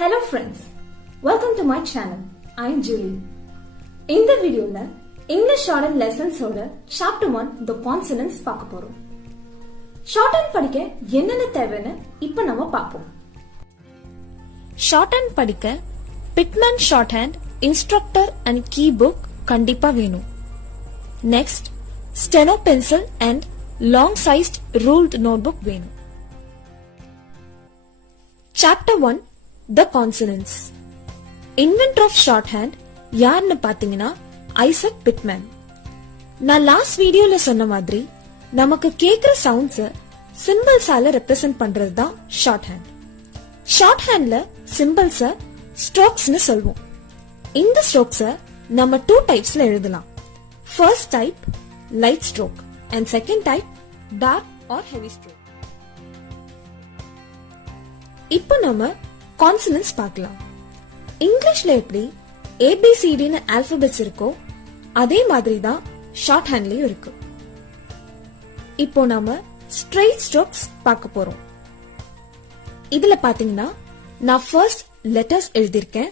Hello friends, welcome to my channel. I am Julie. இந்த வீடியோல English shorthand lessons ஓட chapter 1 the consonants பார்க்க போறோம். shorthand படிக்க என்னென்ன தேவைன்னு இப்போ நாம பார்ப்போம். shorthand படிக்க Pitman shorthand instructor and key book கண்டிப்பா வேணும். next steno pencil and long sized ruled notebook வேணும். chapter 1 the consonants. inventor of shorthand யாருன்னு பாத்தீங்கன்னா ஐசக் பிட்மேன். நான் லாஸ்ட் வீடியோல சொன்ன மாதிரி நமக்கு கேக்குற சவுண்ட்ஸ் சிம்பிள்ஸால ரெப்ரசென்ட் பண்றது தான் ஷார்ட் ஹேண்ட். ஷார்ட் ஹேண்ட்ல சிம்பிள்ஸ ஸ்ட்ரோக்ஸ்னு சொல்வோம். இந்த ஸ்ட்ரோக்ஸ நம்ம டூ டைப்ஸ்ல எழுதலாம். First type light stroke and second type dark or heavy stroke. இப்போ நம்ம கான்சனன்ட்ஸ் பார்க்கலாம். இங்கிலீஷ்ல எப்படி ஏபிசிடின்னு ஆல்பபெட்ஸ் இருக்கோ அதே மாதிரி தான் ஷார்ட் ஹேண்ட்லயும் இருக்கு. இப்போ நாம ஸ்ட்ரெயிட் ஸ்ட்ரோக்ஸ் பார்க்க போறோம். இதுல பாத்தீங்கன்னா நான் ஃபர்ஸ்ட் லெட்டர்ஸ் எழுதியிருக்கேன்.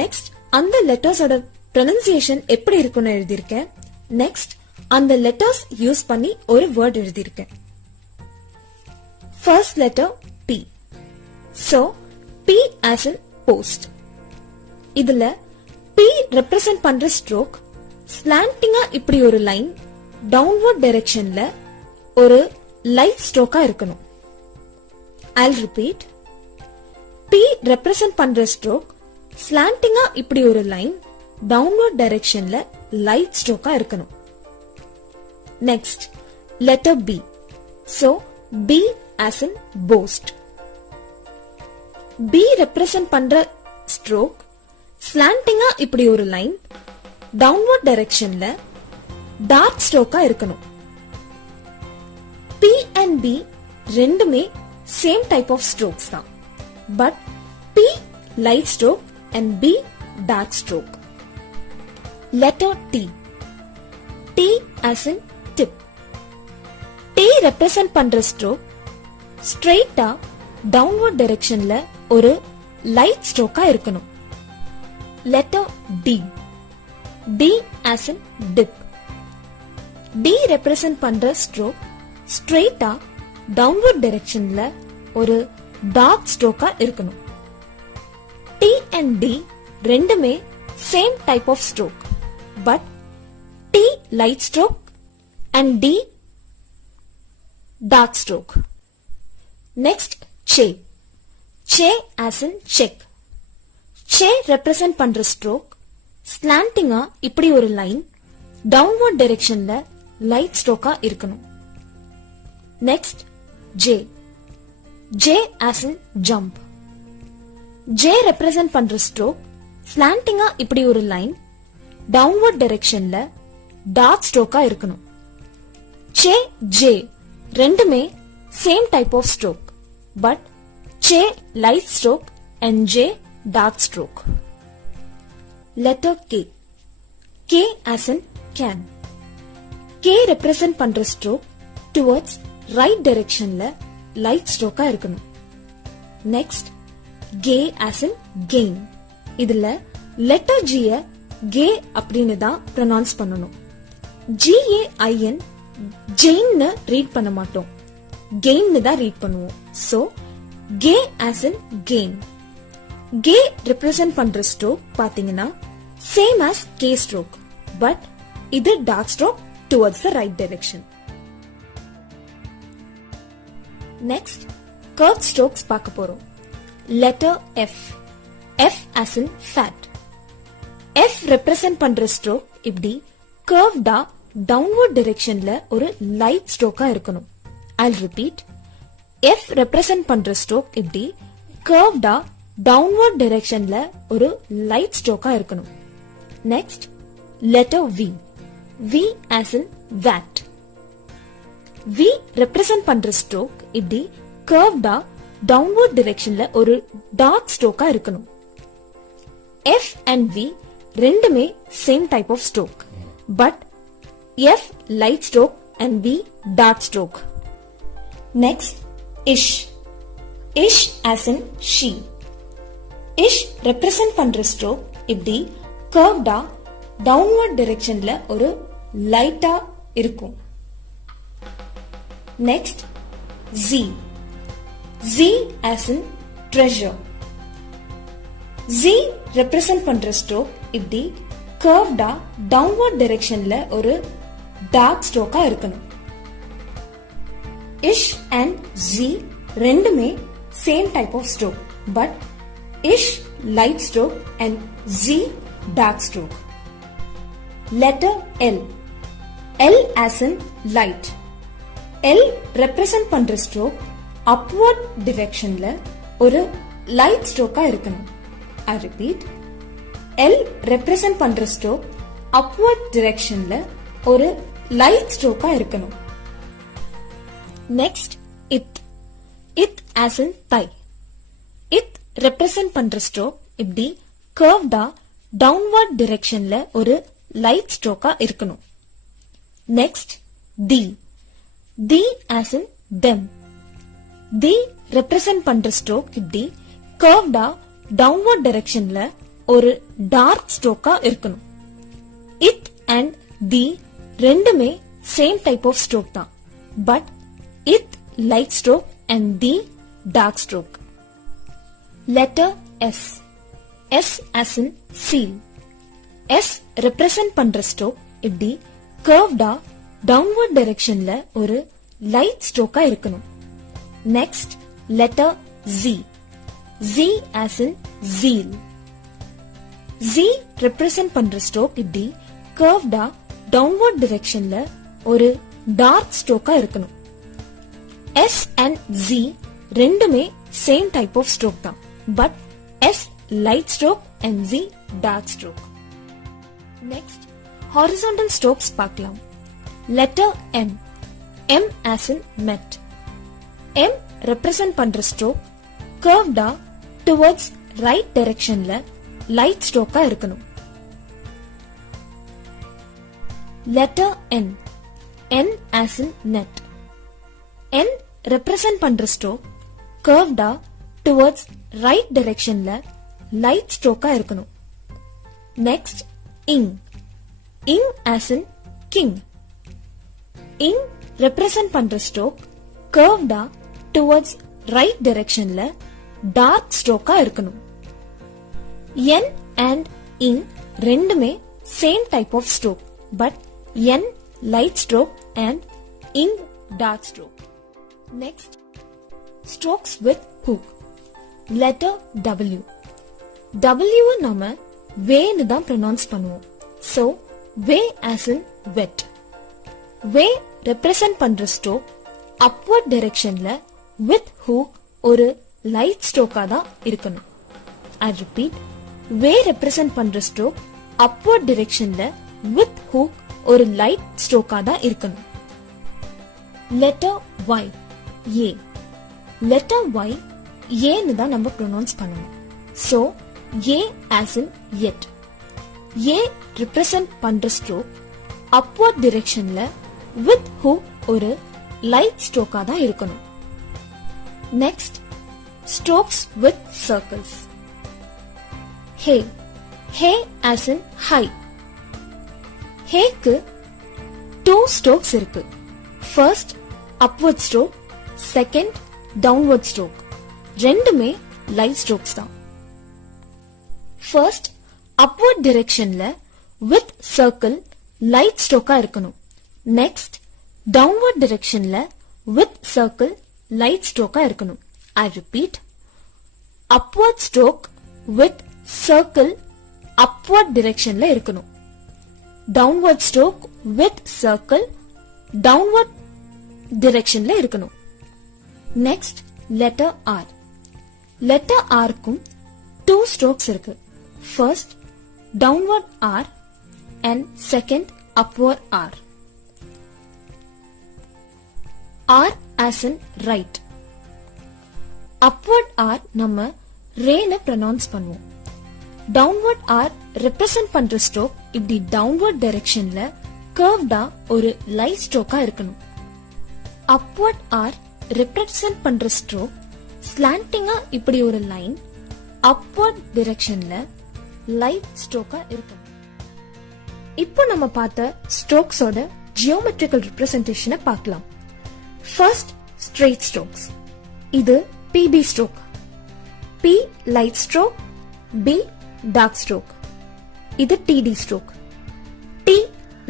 நெக்ஸ்ட் அந்த லெட்டர்ஸோட ப்ரொனன்சியேஷன் எப்படி இருக்குன்னு எழுதியிருக்கேன். நெக்ஸ்ட் அந்த லெட்டர்ஸ் யூஸ் பண்ணி ஒரு வேர்ட் எழுதியிருக்கேன். First letter P. So P as in post. இதுல P ரெப்ரசென்ட் பண்ற ஸ்ட்ரோக் ஸ்லாண்டிங்கா இப்படி ஒரு லைன் டவுன்வர்ட் டைரக்ஷன்ல ஒரு லைட் ஸ்ட்ரோக்கா இருக்கணும். I'll repeat. P ரெப்ரசென்ட் பண்ற ஸ்ட்ரோக் ஸ்லாண்டிங்கா இப்படி ஒரு லைன் டவுன்வர்ட் டைரக்ஷன்ல லைட் ஸ்ட்ரோக்கா இருக்கணும். Next letter B. So B as in boast. B represent பண்ற ஸ்ட்ரோக் ஸ்லாண்டிங்கா இப்படி ஒரு லைன் டவுன்வர்ட் டைரக்ஷன்ல டார்க் ஸ்ட்ரோக்கா இருக்கணும். P and B ரெண்டுமே சேம் டைப் ஆஃப் ஸ்ட்ரோக்ஸ் தான். But P light stroke and B dark stroke. Letter T. T as in tip. T represent பண்ற ஸ்ட்ரோக் ஸ்ட்ரெயிட்டா டவுன்வர்ட் டைரக்ஷன்ல ஒரு லைட் ஸ்ட்ரோக்கா இருக்கணும். Letter D. D as in dip. D represent பண்ற stroke ஸ்ட்ரெயிட்டா downward டைரக்ஷன்ல ஒரு டார்க் ஸ்ட்ரோக்கா இருக்கணும். T and D ரெண்டுமே same type of stroke. But T light stroke and D dark stroke. Next Che. Che as in check. Che represent பண்ற stroke ஸ்லாண்டிங்கா இப்படி ஒரு லைன் டவுன்வர்ட் டைரக்ஷன்ல லைட் ஸ்ட்ரோக்கா இருக்கணும். Next J. J as in jump. J represent பண்ற stroke ஸ்லாண்டிங்கா இப்படி ஒரு லைன் டவுன்வர்ட் டைரக்ஷன்ல டார்க் ஸ்ட்ரோக்கா இருக்கணும். Che J ரெண்டுமே same type of stroke. But Che light stroke and J dark stroke. Letter K. K as in can. K represent பண்ற stroke towards right directionல light strokeஆ இருக்கணும். Next G as in gain. இதுல letter G G அப்படின்னு தான் pronounce பண்ணணும். G-A-I-N Jain read பண்ண மாட்டோம். Gain தான் read பண்ணுவோம். So G as in gain. G represent பண்ற stroke பாத்தீங்கன்னா same as K stroke. But இது dark stroke towards the right direction. Next curved strokes பார்க்க போறோம். Letter F. F as in fat. F represent பண்ற stroke இப்படி curved downward directionல ஒரு light strokeஆ இருக்கணும். I'll repeat. F represent பண்ற stroke இப்படி கர்வ்டா டவுன்வர்ட் டைரக்ஷன்ல ஒரு லைட் ஸ்ட்ரோக்கா இருக்கணும். Next letter V. V as in vat. V represent பண்ற ஸ்ட்ரோக் இப்படி கர்வ்டா டவுன்வர்ட் டைரக்ஷன்ல ஒரு டார்க் ஸ்ட்ரோக்கா இருக்கணும். F and V ரெண்டுமே same type of stroke. But F light stroke and V dark stroke. Next Ish. Ish as in she. Ish represent பண்ற stroke இப்படி கர்வ்டா டவுன்வர்ட் டைரக்ஷன்ல ஒரு லைட்டா இருக்கும். Next Z. Z as in treasure. Z represent பண்ற stroke இப்படி கர்வ்டா டவுன்வர்ட் டைரக்ஷன்ல ஒரு டார்க் ஸ்ட்ரோக்கா இருக்கணும். இஷ் அண்ட் Z ரெண்டுமே same type of stroke, but ish light stroke and Z dark stroke. Letter L. L as in light. L represent பண்ற stroke upward டிரெக்ஷன்ல ஒரு லைட் ஸ்ட்ரோக்கா இருக்கணும். I repeat, L ரெப்ரசன்ட் பண்ற stroke upward டிரெக்ஷன்ல ஒரு light ஸ்ட்ரோக்கா இருக்கணும். Next இத். இத் as in thigh. இத் ரெப்ரசன்ட் பண்ற ஸ்ட்ரோக் இப்படி கர்வ்டா டவுன்வர்ட் டிரெக்ஷன்ல ஒரு லைட் ஸ்ட்ரோக்கா இருக்கணும். Next D. D as in them. D represent பண்ற ஸ்ட்ரோக் இப்படி கர்வ்டா டவுன்வர்ட் டைரக்ஷன்ல ஒரு டார்க் ஸ்ட்ரோக்கா இருக்கணும். இத் அண்ட் தி ரெண்டுமே சேம் டைப் ஆஃப் ஸ்ட்ரோக் தான், but ith light stroke and thee dark stroke. Letter S. S as in seal. S represent பண்ற ஸ்ட்ரோக் இப்படி கர்வ்டா டவுன்வர்ட் டைரக்ஷன்ல ஒரு லைட் ஸ்ட்ரோக்கா இருக்கணும். Next letter Z. Z as in zeal. Z represent பண்ற stroke இப்படி கர்வ்டா டவுன்வர்ட் டைரக்ஷன்ல ஒரு டார்க் ஸ்ட்ரோக்கா இருக்கணும். S and Z ரெண்டுமே சேம் டைப் ஆஃப் ஸ்ட்ரோக் தான், but S light stroke and Z dark stroke. Next horizontal strokes பார்க்கலாம். Letter M. M as in met. M represent பண்ற ஸ்ட்ரோக் கர்வ்டா டுவர்ட்ஸ் ரைட் டைரக்ஷன்ல லைட் ஸ்ட்ரோக்கா இருக்கணும். Letter N. N as in net. N represent பண்ற stroke கர்வ்டா towards right டைரக்ஷன்ல light ஸ்ட்ரோக்கா இருக்கணும். Next ing. ing as in king. ing represent பண்ற ஸ்ட்ரோக் கர்வ்டா டுவர்ட்ஸ் ரைட் டைரக்ஷன்ல டார்க் ஸ்ட்ரோக்கா இருக்கணும். N and ing ரெண்டுமே same type of stroke, but N light stroke and ing dark stroke. Next strokes with hook. Letter W. W நாம வேன்னு தான் pronounce பண்ணுவோம். So way as in wet. Way represent பண்ற stroke upward டைரக்ஷன்ல with hook ஒரு light ஸ்ட்ரோக்கா தான் இருக்கணும். I repeat, வே ரெப்ரசன்ட் பண்ற ஸ்ட்ரோக் அப்வர்ட் டைரக்ஷன்ல வித் ஹூக் ஒரு லைட் ஸ்ட்ரோக்கா தான் இருக்கணும். Letter Y. A. லெட்டர் Y ஏன்னு தான் நம்ம ப்ரொனவுன்ஸ் பண்ணணும். So A as in yet. A represent பண்ற ஸ்ட்ரோக் அப்வர்ட் டைரக்ஷன்ல வித் ஹூக் ஒரு லைட் ஸ்ட்ரோக்கா தான் இருக்கணும். Next strokes with circles. Hey. Hey as in high. Heyக்கு 2 ஸ்ட்ரோக்ஸ் இருக்கு. First upward stroke, second downward stroke. ரெண்டுமே லைட் ஸ்ட்ரோக்ஸ் தான். ஃபர்ஸ்ட் அப்வர்ட் டைரக்ஷன்ல வித் சர்க்கிள் லைட் ஸ்ட்ரோக்கா இருக்கணும். நெக்ஸ்ட் டவுன்வர்ட் டைரக்ஷன்ல வித் சர்க்கிள் லைட் ஸ்ட்ரோக்கா இருக்கணும். I repeat, upward stroke with circle upward directionல இருக்கணும். downward stroke with circle downward directionல இருக்கணும். next letter R. letter R க்கும் 2 strokes இருக்கு. first downward R and second upward R. R as in right. upward R நம்ம ரேன pronounce பண்ணுவோம். downward R represent பண்ற stroke இப்படி downward directionல curved ஒரு light stroke இருக்கணும். upward R represent பண்ற stroke slanting இப்படி ஒரு line, அப்வர்ட் டிரெக்ஷன்ல லைட் ஸ்ட்ரோக்கா இருக்கும். இப்போ நம்ம பார்த்த ஸ்ட்ரோக்ஸோட ஜியோமெட்ரிக்கல் ரெப்ரசன்டேஷனை பார்க்கலாம். First straight strokes. இது PB stroke. P light stroke, B dark stroke. இது TD stroke. T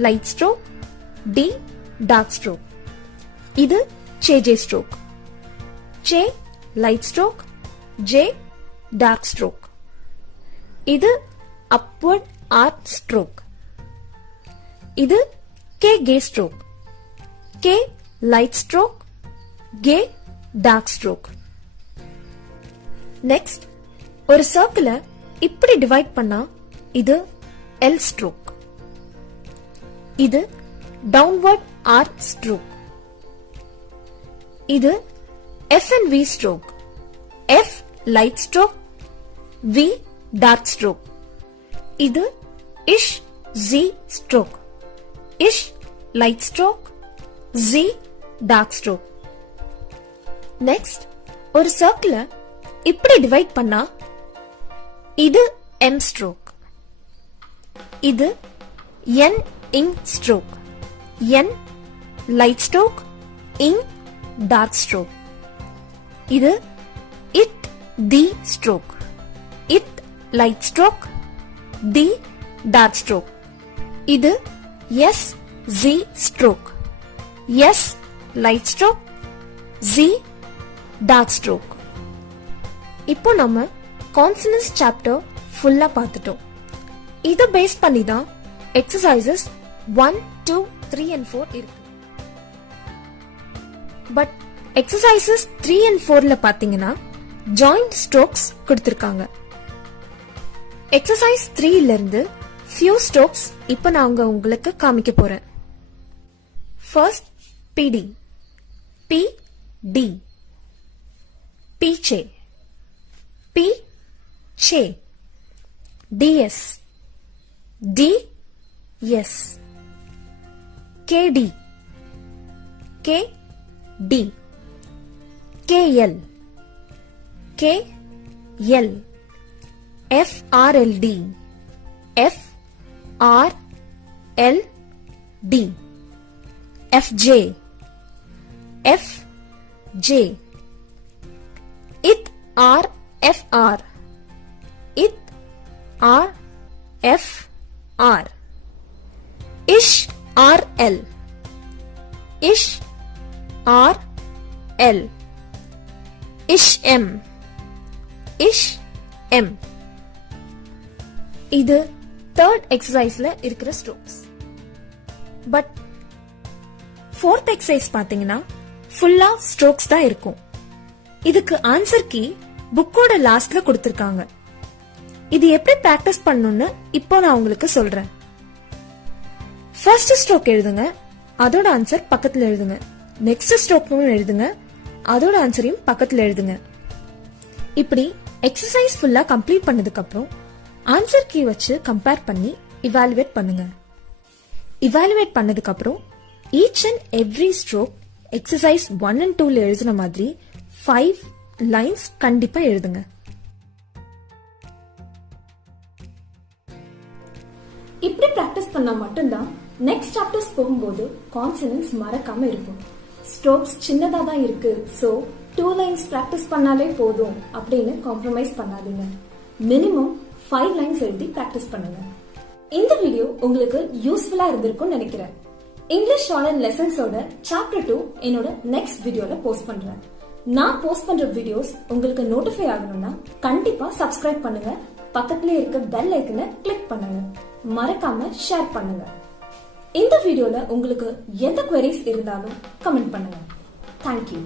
light stroke, D dark stroke. இது JJ stroke. J light stroke, J dark stroke. இது அப்வர்ட் ஆர்க் ஸ்ட்ரோக். இது K gay stroke. K light stroke, K dark stroke. Next, ஒரு சர்க்கிள இப்படி divide பண்ணா இது L stroke. இது downward arc stroke. இது F and V stroke. F light stroke, V dark stroke. இது ish Z stroke. Ish light stroke, Z dark stroke. Next, ஒரு சர்க்கிள இப்படி டிவைட் பண்ணா இது M ஸ்ட்ரோக். இது N ing stroke. N light stroke, ing dark stroke. இது it D stroke. it light stroke, D dark stroke. இது S Z stroke. S light stroke, Z dark stroke. இப்போ நம்ம கான்சனன்ட்ஸ் சாப்டர் ஃபுல்லா பார்த்துட்டோம். இத base பண்ணி தான் எக்ஸசைசஸ் 1, 2, 3 and 4 இருக்கு. பட் எக்ஸசைசஸ் 3 and 4ல பாத்தீங்கன்னா ஜாயிண்ட் ஸ்ட்ரோக்ஸ் கொடுத்திருக்காங்க. எக்ஸசைஸ் 3ல இருந்து few strokes இப்ப நான் உங்களுக்கு காமிக்க போறேன். First PD, P D, P che, P che, DS, D S, K D, K D, K L, K L, F R L D, F R L D, F J, F J, it R F R, it R F R, ish R L, ish R L, ish M, ish M. இது third எக்ஸசைஸ்ல இருக்கிற strokes. But fourth exercise பாத்தீங்கன்னா ஃபுல்லா strokes தான் இருக்கும். இதுக்கு answer key புக்கோட லாஸ்ட்ல கொடுத்திருக்காங்க. இது எப்படி பிராக்டிஸ் பண்ணணும்னு இப்போ நான் உங்களுக்கு சொல்றேன். ஃபர்ஸ்ட் ஸ்ட்ரோக் எழுதுங்க, அதோட ஆன்சர் பக்கத்துல எழுதுங்க. நெக்ஸ்ட் ஸ்ட்ரோக்கும் எழுதுங்க, அதோட ஆன்சரையும் பக்கத்துல எழுதுங்க. இப்படி எக்ஸசைஸ் ஃபுல்லா கம்ப்ளீட் பண்ணதுக்கு அப்புறம் ஆன்சர் கீ வச்சு கம்பேர் பண்ணி இவாலுவேட் பண்ணுங்க. இவாலுவேட் பண்ணதுக்கு அப்புறம் each and every stroke exercise 1 and 2ல எழுதின மாதிரி 5 லைன்ஸ் கண்டிப்பா எழுதுங்க. இப்படி பிராக்டிஸ் பண்ணா மட்டும்தான் நெக்ஸ்ட் சாப்டர்ஸ் போகும்போது கான்சனன்ட்ஸ் மறக்காம இருக்கும். ஸ்ட்ரோக்ஸ் சின்னதா தான் இருக்கு, சோ 2 லைன்ஸ் பிராக்டிஸ் பண்ணாலே போதும் அப்படின்னு காம்ப்ரமைஸ் பண்ணாதீங்க. மினிமம் 5 லைன்ஸ் எழுதி பிராக்டிஸ் பண்ணுங்க. இந்த வீடியோ உங்களுக்கு யூஸ்ஃபுல்லா இருந்திருக்கும்னு நினைக்கிறேன். இங்கிலீஷ் ஷார்ட் லெசன்ஸோட சாப்டர் 2 என்னோட நெக்ஸ்ட் வீடியோல போஸ்ட் பண்றேன். நான் போஸ்ட் பண்ற வீடியோஸ் உங்களுக்கு நோட்டிஃபை ஆகணும்னா கண்டிப்பா சப்ஸ்கிரைப் பண்ணுங்க. பக்கத்துல இருக்க பெல் ஐக்கனை கிளிக் பண்ணுங்க. மறக்காம ஷேர் பண்ணுங்க. இந்த வீடியோல உங்களுக்கு எந்த queries இருந்தாலும் கமெண்ட் பண்ணுங்க. Thank you.